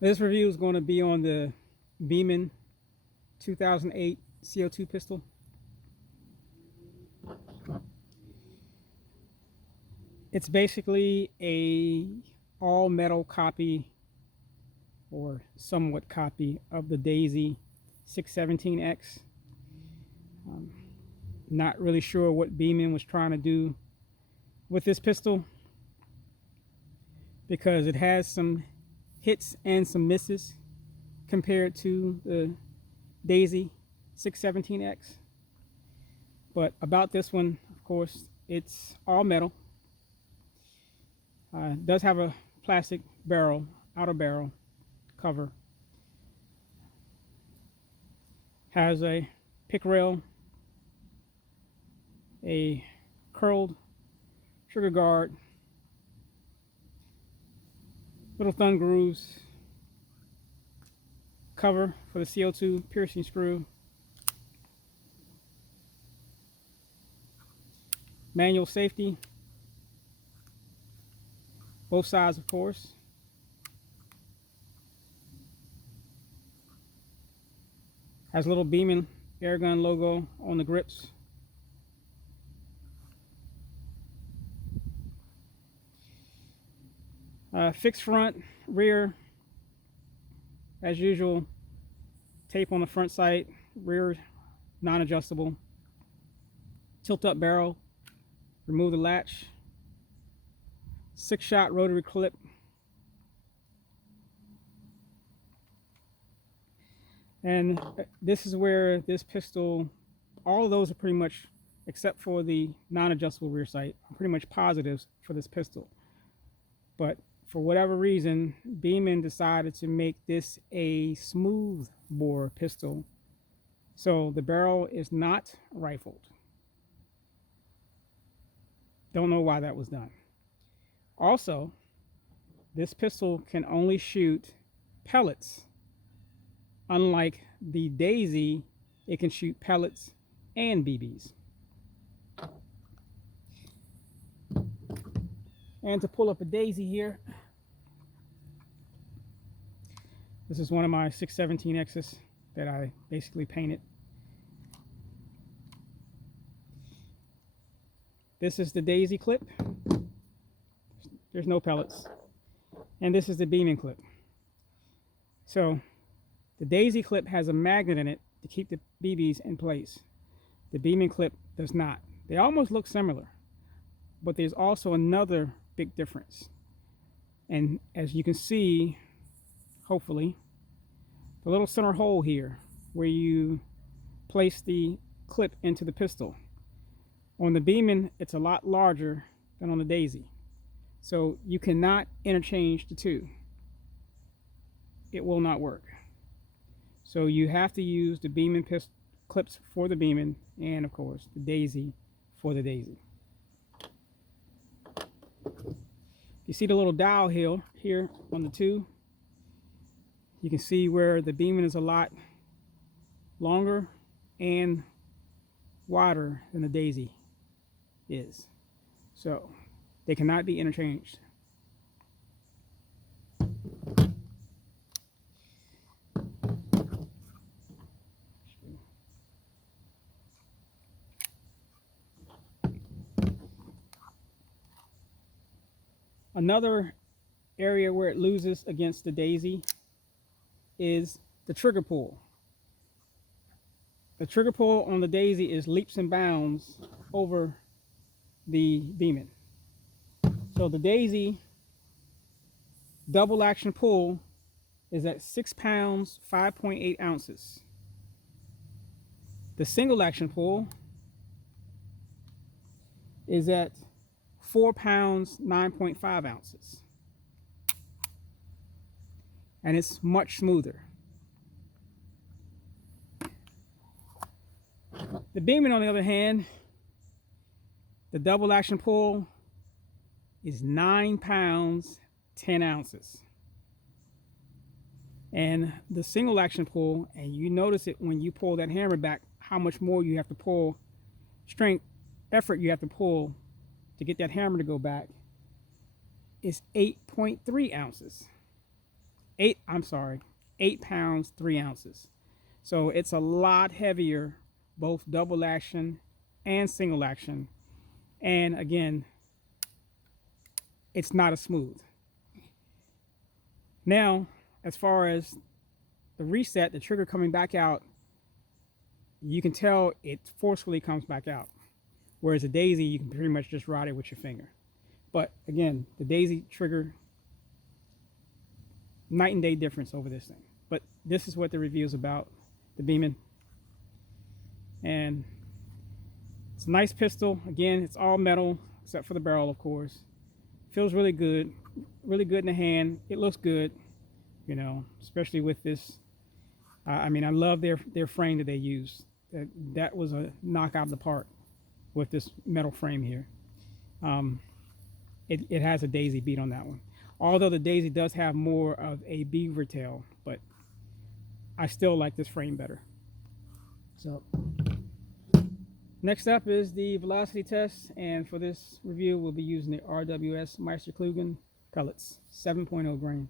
This review is going to be on the Beeman 2008 CO2 pistol. It's basically a all metal copy or somewhat copy of the Daisy 617X. Not really sure what Beeman was trying to do with this pistol because it has some hits and some misses compared to the Daisy 617X. But about this one, of course, it's all metal. Does have a plastic barrel, outer barrel cover. Has a pick rail, a curled trigger guard, little thumb grooves, cover for the CO2 piercing screw, manual safety, both sides of course, has a little Beeman airgun logo on the grips. Fixed front, rear, as usual, tape on the front sight, rear non-adjustable, tilt up barrel, remove the latch, 6-shot rotary clip, and this is where this pistol, all of those are pretty much, except for the non-adjustable rear sight, pretty much positives for this pistol. But for whatever reason, Beeman decided to make this a smooth bore pistol. So the barrel is not rifled. Don't know why that was done. Also, this pistol can only shoot pellets. Unlike the Daisy, it can shoot pellets and BBs. And to pull up a Daisy here, this is one of my 617Xs that I basically painted. This is the Daisy clip. There's no pellets. And this is the Beeman clip. So the Daisy clip has a magnet in it to keep the BBs in place. The Beeman clip does not. They almost look similar, but there's also another big difference. And as you can see, hopefully, the little center hole here where you place the clip into the pistol. On the Beeman, it's a lot larger than on the Daisy. So you cannot interchange the two. It will not work. So you have to use the Beeman clips for the Beeman and of course the Daisy for the Daisy. You see the little dial here on the two. You can see where the Beeman is a lot longer and wider than the Daisy is. So they cannot be interchanged. Another area where it loses against the Daisy is the trigger pull. The trigger pull on the Daisy is leaps and bounds over the Beeman. So the Daisy double action pull is at 6 pounds, 5.8 ounces. The single action pull is at 4 pounds, 9.5 ounces. And it's much smoother. The Beeman, on the other hand, the double action pull is 9 pounds, 10 ounces. And the single action pull, and you notice it when you pull that hammer back, how much more you have to pull, strength, effort you have to pull to get that hammer to go back, is 8.3 ounces. 8 pounds 3 ounces. So it's a lot heavier, both double action and single action. And again, it's not as smooth. Now, as far as the reset, the trigger coming back out, you can tell it forcefully comes back out. Whereas the Daisy, you can pretty much just ride it with your finger. But again, the Daisy trigger, night and day difference over this thing. But this is what the review is about, the Beeman. And it's a nice pistol. Again, it's all metal, except for the barrel, of course. Feels really good in the hand. It looks good, you know, especially with this. I mean, I love their frame that they use. That was a knockout of the park with this metal frame here. It has a Daisy beat on that one. Although the Daisy does have more of a beaver tail, but I still like this frame better. So next up is the velocity test, and for this review we'll be using the RWS Meisterklugen pellets, 7.0 grain.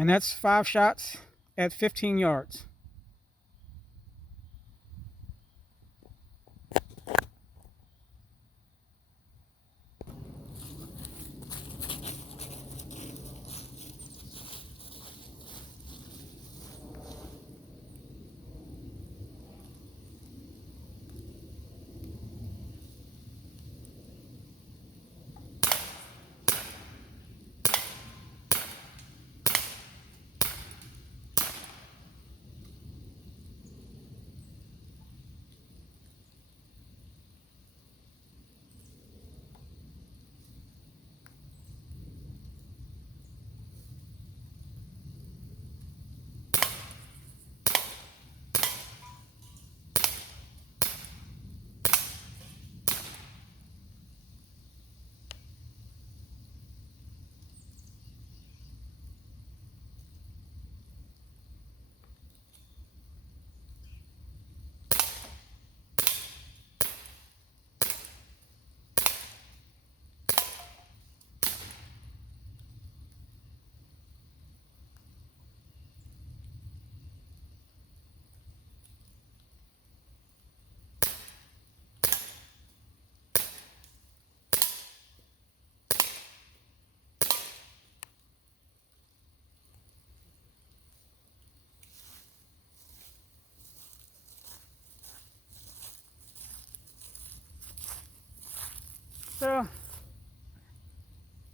And that's 5 shots at 15 yards.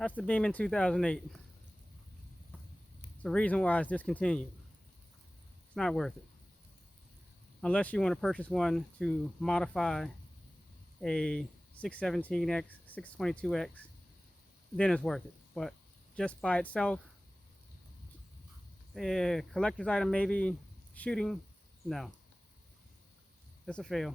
That's the Beeman 2008. It's the reason why it's discontinued. It's not worth it. Unless you want to purchase one to modify a 617X, 622X, then it's worth it. But just by itself, a collector's item maybe, shooting, no. It's a fail.